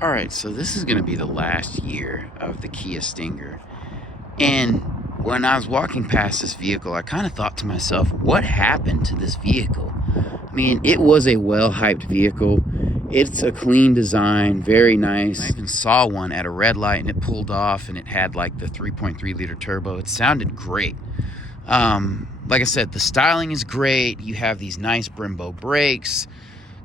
All right, so this is going to be the last year of the Kia Stinger. And when I was walking past this vehicle, I kind of thought to myself, what happened to this vehicle? I mean, it was a well-hyped vehicle. It's a clean design, very nice. I even saw one at a red light and it pulled off and it had like the 3.3 liter turbo. It sounded great. Like I said, the styling is great. You have these nice Brembo brakes,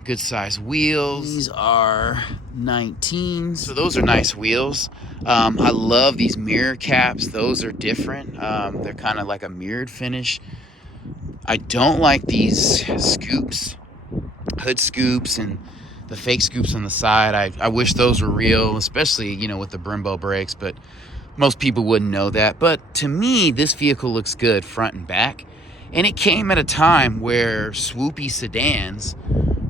good size wheels. These are 19s, so those are nice wheels. I love these mirror caps. Those are different. They're kind of like a mirrored finish. I don't like these scoops, hood scoops, and the fake scoops on the side. I wish those were real, especially, you know, with the Brembo brakes, but most people wouldn't know that. But to me, this vehicle looks good front and back. And it came at a time where swoopy sedans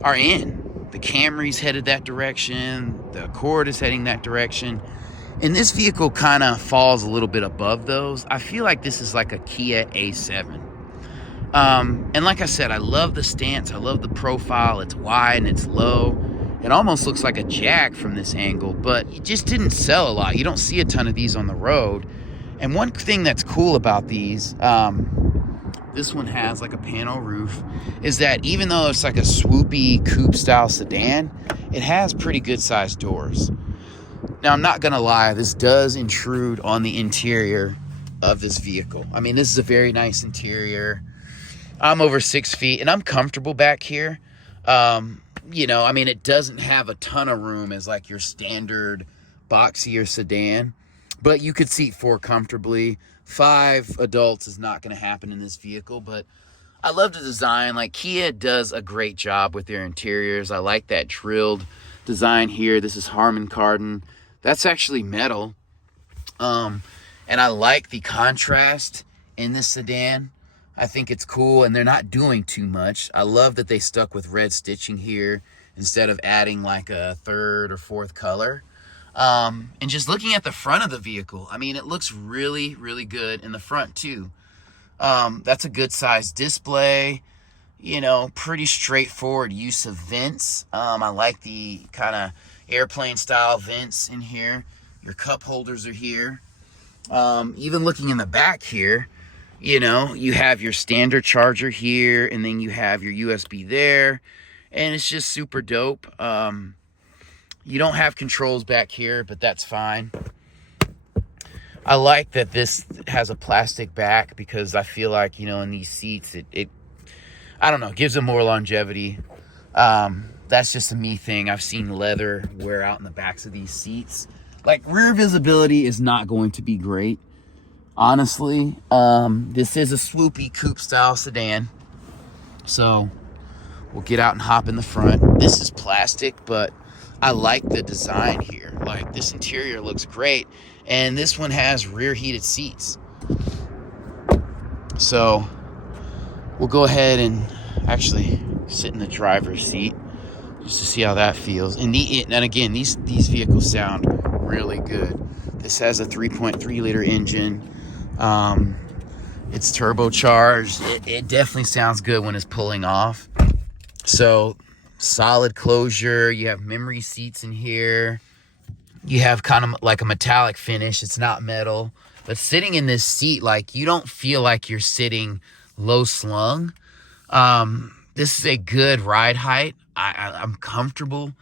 are in. The Camry's headed that direction. The Accord is heading that direction. And this vehicle kind of falls a little bit above those. I feel like this is like a Kia A7. And like I said, I love the stance. I love the profile. It's wide and it's low. It almost looks like a Jag from this angle, but it just didn't sell a lot. You don't see a ton of these on the road. And one thing that's cool about these, this one has like a panel roof, is that even though it's like a swoopy coupe style sedan, it has pretty good sized doors. Now, I'm not gonna lie, this does intrude on the interior of this vehicle. I mean, this is a very nice interior. I'm over 6 feet and I'm comfortable back here. You know, I mean, it doesn't have a ton of room as like your standard boxier sedan, but you could seat 4 comfortably. 5 adults is not going to happen in this vehicle, but I love the design. Like, Kia does a great job with their interiors. I like that drilled design here. This is Harman Kardon. That's actually metal. And I like the contrast in this sedan. I think it's cool, and they're not doing too much. I love that they stuck with red stitching here instead of adding like a 3rd or 4th color. And just looking at the front of the vehicle, I mean, it looks really, really good in the front too. That's a good size display, you know, pretty straightforward use of vents. I like the kind of airplane style vents in here. Your cup holders are here. Even looking in the back here, you know, you have your standard charger here, and then you have your USB there, and it's just super dope. You don't have controls back here, but that's fine. I like that this has a plastic back because I feel like, you know, in these seats, it I don't know, gives them more longevity. That's just a me thing. I've seen leather wear out in the backs of these seats. Like, rear visibility is not going to be great. Honestly, this is a swoopy coupe style sedan, so we'll get out and hop in the front. This is plastic, but I like the design here. Like, this interior looks great, and this one has rear heated seats. So we'll go ahead and actually sit in the driver's seat just to see how that feels. And again, these vehicles sound really good. This has a 3.3 liter engine. It's turbocharged. It definitely sounds good when it's pulling off. So, solid closure. You have memory seats in here. You have kind of like a metallic finish. It's not metal. But sitting in this seat, like, you don't feel like you're sitting low slung. This is a good ride height. I'm comfortable.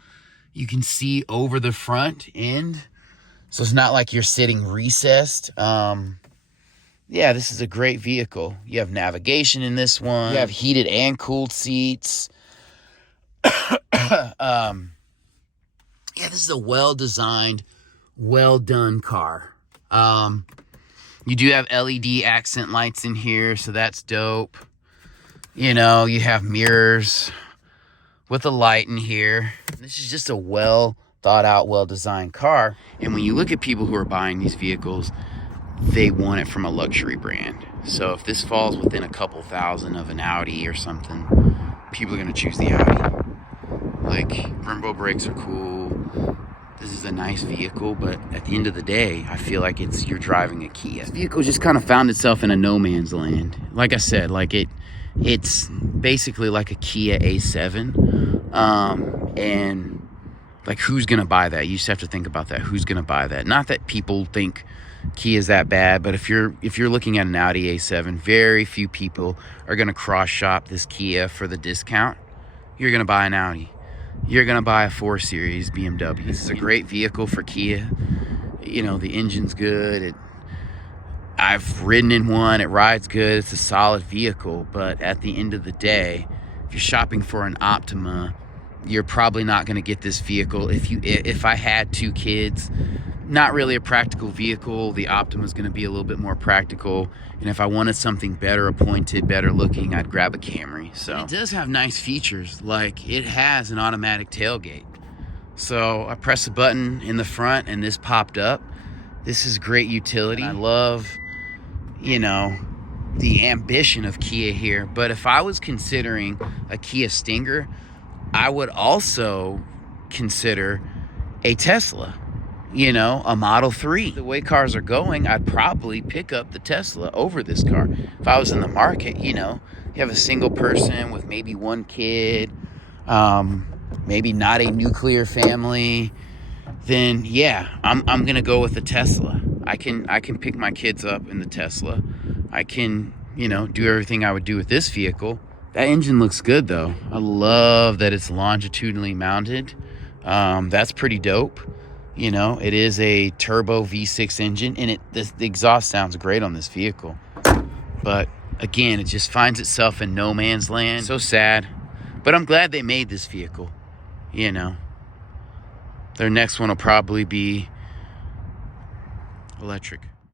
You can see over the front end, so it's not like you're sitting recessed. Yeah, this is a great vehicle. You have navigation in this one. You have heated and cooled seats. Yeah, this is a well-designed, well-done car. You do have LED accent lights in here, so that's dope. You know, you have mirrors with a light in here. This is just a well-thought-out, well-designed car. And when you look at people who are buying these vehicles, they want it from a luxury brand. So if this falls within a couple thousand of an Audi or something, people are going to choose the Audi. Like, Brembo brakes are cool. This is a nice vehicle, but at the end of the day, I feel like you're driving a Kia. This vehicle just kind of found itself in a no man's land. Like I said, like it's basically like a Kia A7. And Like, who's gonna buy that? You just have to think about that. Who's gonna buy that? Not that people think Kia's that bad, but if you're looking at an Audi A7, very few people are gonna cross shop this Kia for the discount. You're gonna buy an Audi. You're gonna buy a 4 Series BMW. This is a great vehicle for Kia. You know, the engine's good. I've ridden in one. It rides good. It's a solid vehicle. But at the end of the day, if you're shopping for an Optima, you're probably not going to get this vehicle. If I had 2 kids, not really a practical vehicle. The Optima is going to be a little bit more practical. And if I wanted something better appointed, better looking, I'd grab a Camry. So it does have nice features, like it has an automatic tailgate. So I press a button in the front and this popped up. This is great utility. I love, you know, the ambition of Kia here. But if I was considering a Kia Stinger, I would also consider a Tesla, you know, a Model 3. The way cars are going, I'd probably pick up the Tesla over this car. If I was in the market, you know, you have a single person with maybe 1 kid, maybe not a nuclear family, then yeah, I'm gonna go with the Tesla. I can pick my kids up in the Tesla. I can, you know, do everything I would do with this vehicle. That engine looks good though. I love that it's longitudinally mounted. That's pretty dope. You know, it is a turbo V6 engine, and the exhaust sounds great on this vehicle. But again, it just finds itself in no man's land. So sad. But I'm glad they made this vehicle. You know, their next one will probably be electric.